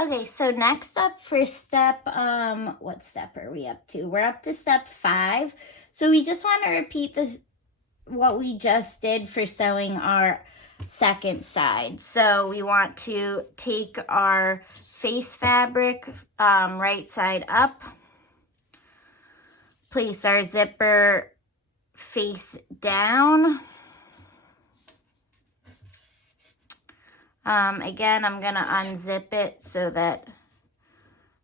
Okay, so next up for step, what step are we up to? We're up to step 5. So we just want to repeat this, what we just did for sewing our second side. So we want to take our face fabric right side up, place our zipper face down. Again, I'm going to unzip it so that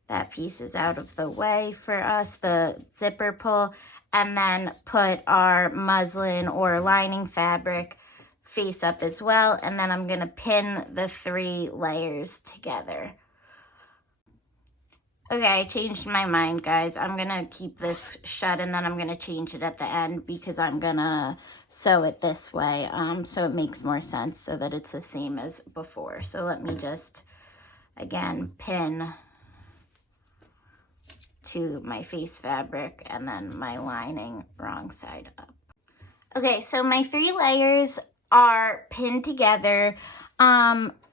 that piece is out of the way for us, the zipper pull, and then put our muslin or lining fabric face up as well. And then I'm going to pin the 3 layers together. Okay, I changed my mind, guys. I'm going to keep this shut and then I'm going to change it at the end because I'm going to sew it this way so it makes more sense so that it's the same as before. So let me just, again, pin to my face fabric and then my lining wrong side up. Okay, so my 3 layers are pinned together.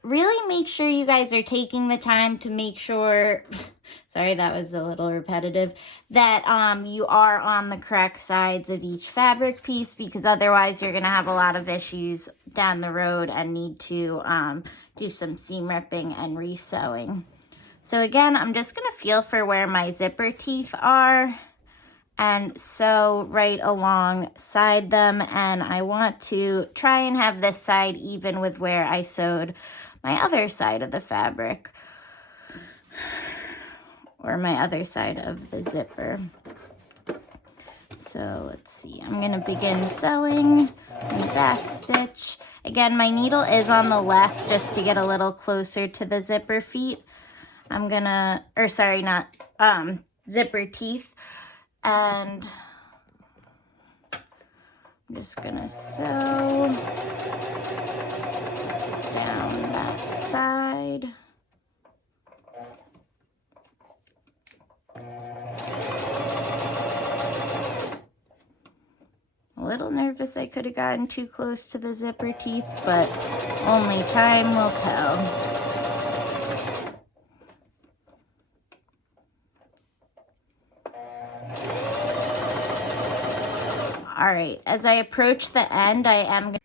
Really make sure you guys are taking the time to make sure, sorry, that was a little repetitive, that you are on the correct sides of each fabric piece, because otherwise you're going to have a lot of issues down the road and need to do some seam ripping and resewing. So again, I'm just going to feel for where my zipper teeth are and sew right alongside them. And I want to try and have this side even with where I sewed my other side of the fabric, or my other side of the zipper. So let's see, I'm going to begin sewing my back stitch. Again, my needle is on the left just to get a little closer to the zipper feet. I'm gonna, or sorry, not zipper teeth, and I'm just gonna sew down that side. A little nervous I could have gotten too close to the zipper teeth, but only time will tell. All right, as I approach the end, I am going to...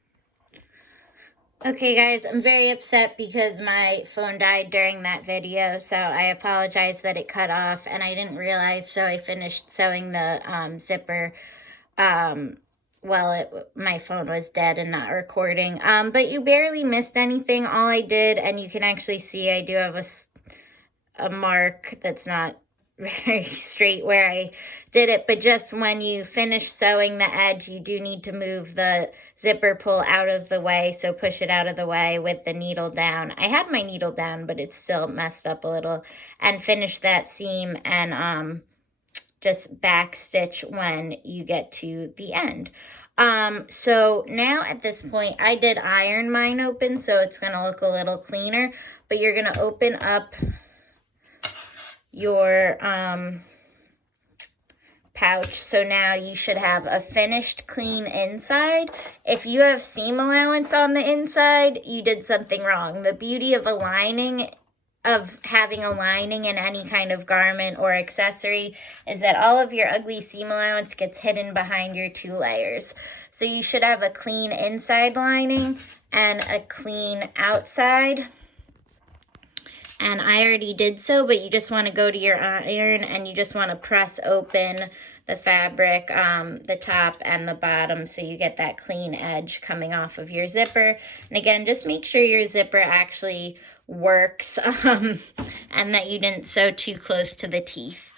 Okay, guys, I'm very upset because my phone died during that video, so I apologize that it cut off, and I didn't realize, so I finished sewing the zipper while my phone was dead and not recording. But you barely missed anything. All I did, and you can actually see I do have a mark that's not very straight where I did it, but just when you finish sewing the edge, you do need to move the zipper pull out of the way, so push it out of the way with the needle down. I had my needle down, but it's still messed up a little, and finish that seam and just back stitch when you get to the end. So now at this point, I did iron mine open, so it's going to look a little cleaner, but you're going to open up your pouch, so now you should have a finished clean inside. If you have seam allowance on the inside, you did something wrong. The beauty of having a lining in any kind of garment or accessory is that all of your ugly seam allowance gets hidden behind your 2 layers. So you should have a clean inside lining and a clean outside. And I already did so, but you just want to go to your iron and you just want to press open the fabric, the top and the bottom, so you get that clean edge coming off of your zipper. And again, just make sure your zipper actually works and that you didn't sew too close to the teeth.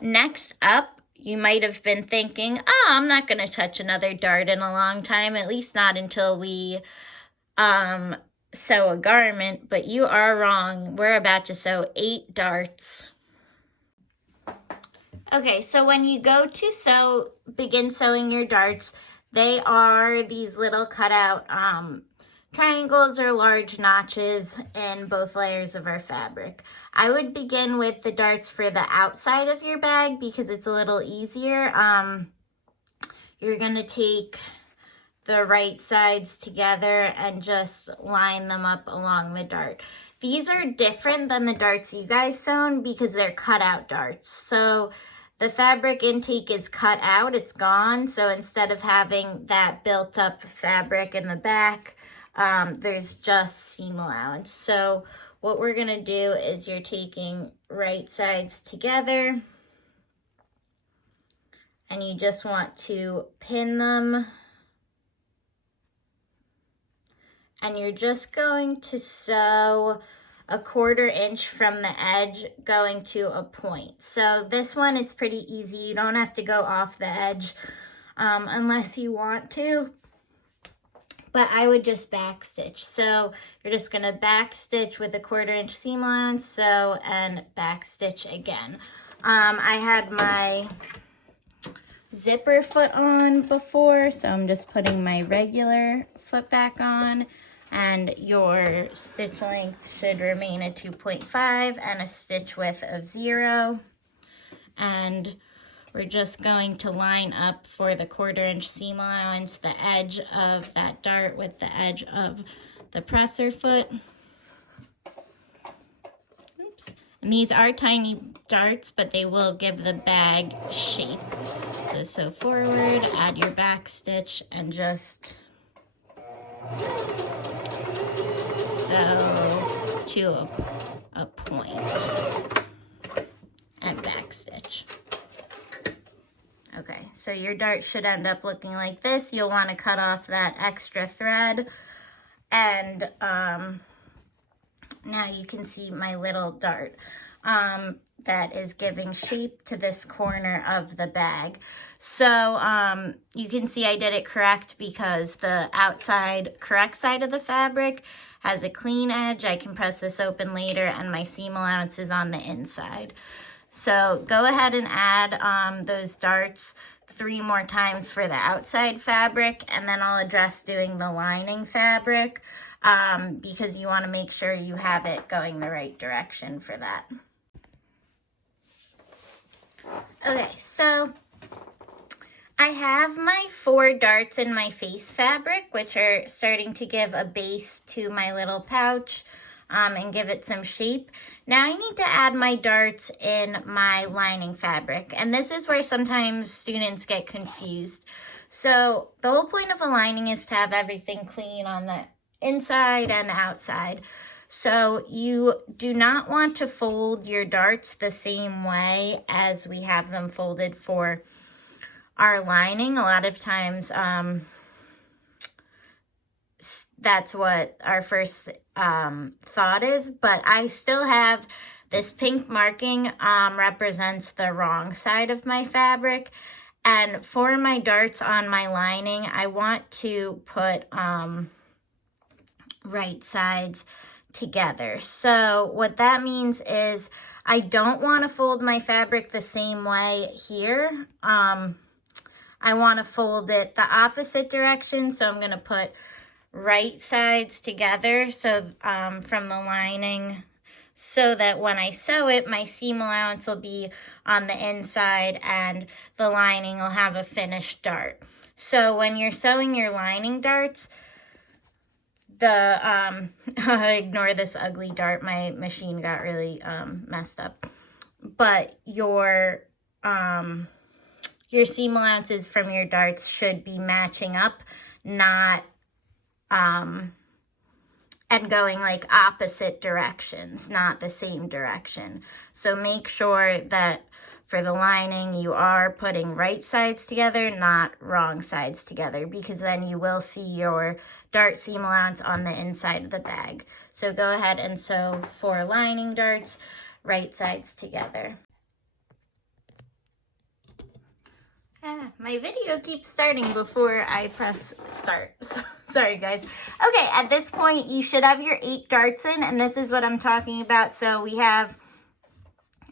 Next up, you might have been thinking, oh, I'm not going to touch another dart in a long time, at least not until we sew a garment, but you are wrong. We're about to sew 8 darts. Okay, so when you go to begin sewing your darts, they are these little cutout triangles or large notches in both layers of our fabric. I would begin with the darts for the outside of your bag because it's a little easier. You're going to take the right sides together and just line them up along the dart. these are different than the darts you guys sewn because they're cut out darts. So the fabric intake is cut out, it's gone. So instead of having that built up fabric in the back, there's just seam allowance. So what we're gonna do is you're taking right sides together and you just want to pin them. And you're just going to sew a 1/4 inch from the edge going to a point. So this one, it's pretty easy. You don't have to go off the edge unless you want to. But I would just back stitch. So you're just gonna back stitch with a 1/4 inch seam allowance, sew and back stitch again. I had my zipper foot on before, so I'm just putting my regular foot back on. And your stitch length should remain at 2.5 and a stitch width of 0. And we're just going to line up for the 1/4 inch seam allowance, the edge of that dart with the edge of the presser foot. Oops. And these are tiny darts, but they will give the bag shape. So sew forward, add your back stitch, and just sew to a point and back stitch. Okay, so your dart should end up looking like this. You'll want to cut off that extra thread, and now you can see my little dart that is giving shape to this corner of the bag. So you can see I did it correct because the outside correct side of the fabric has a clean edge. I can press this open later, and my seam allowance is on the inside. So go ahead and add those darts 3 more times for the outside fabric, and then I'll address doing the lining fabric because you want to make sure you have it going the right direction for that. Okay, so I have my 4 darts in my face fabric, which are starting to give a base to my little pouch and give it some shape. Now I need to add my darts in my lining fabric, and this is where sometimes students get confused. So the whole point of a lining is to have everything clean on the inside and outside. So you do not want to fold your darts the same way as we have them folded for our lining. A lot of times that's what our first thought is, but I still have this pink marking represents the wrong side of my fabric. And for my darts on my lining, I want to put right sides together. So what that means is I don't want to fold my fabric the same way here. I want to fold it the opposite direction, so I'm going to put right sides together, so from the lining, so that when I sew it, my seam allowance will be on the inside and the lining will have a finished dart. So when you're sewing your lining darts, ignore this ugly dart, my machine got really messed up, but your seam allowances from your darts should be matching up, not and going like opposite directions, not the same direction. So make sure that for the lining you are putting right sides together, not wrong sides together, because then you will see your dart seam allowance on the inside of the bag. So go ahead and sew 4 lining darts, right sides together. My video keeps starting before I press start. So, sorry guys. Okay, at this point you should have your 8 darts in, and this is what I'm talking about. So we have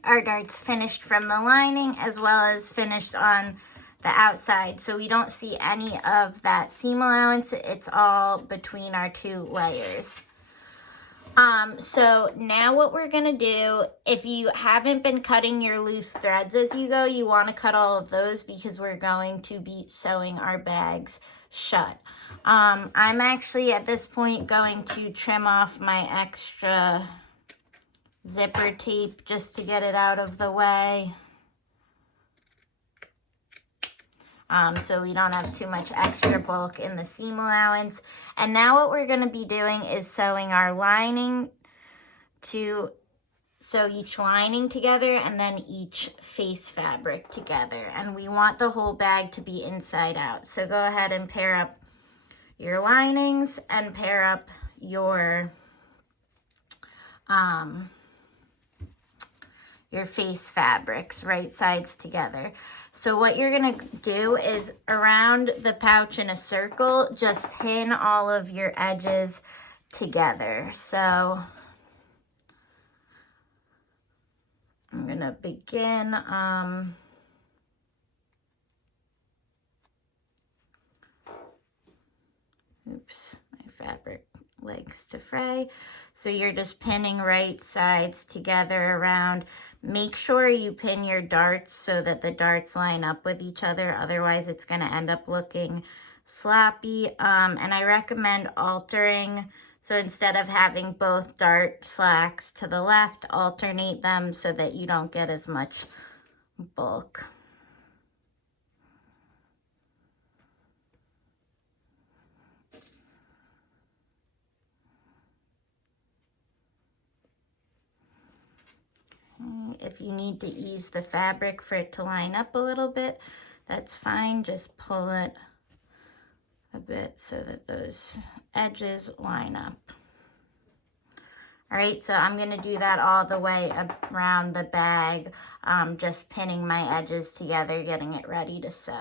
our darts finished from the lining as well as finished on the outside. So we don't see any of that seam allowance. It's all between our 2 layers. So now what we're going to do, if you haven't been cutting your loose threads as you go, you want to cut all of those because we're going to be sewing our bags shut. I'm actually at this point going to trim off my extra zipper tape just to get it out of the way. So we don't have too much extra bulk in the seam allowance. And now what we're going to be doing is sewing our lining to sew each lining together and then each face fabric together. And we want the whole bag to be inside out. So go ahead and pair up your linings and pair up your face fabrics, right sides together. So what you're gonna do is around the pouch in a circle, just pin all of your edges together. So I'm gonna begin, oops, my fabric likes to fray. So you're just pinning right sides together around. Make sure you pin your darts so that the darts line up with each other. Otherwise, it's going to end up looking sloppy. And I recommend altering. So instead of having both dart slacks to the left, alternate them so that you don't get as much bulk. If you need to ease the fabric for it to line up a little bit, that's fine. Just pull it a bit so that those edges line up. All right, so I'm gonna do that all the way around the bag, just pinning my edges together, getting it ready to sew.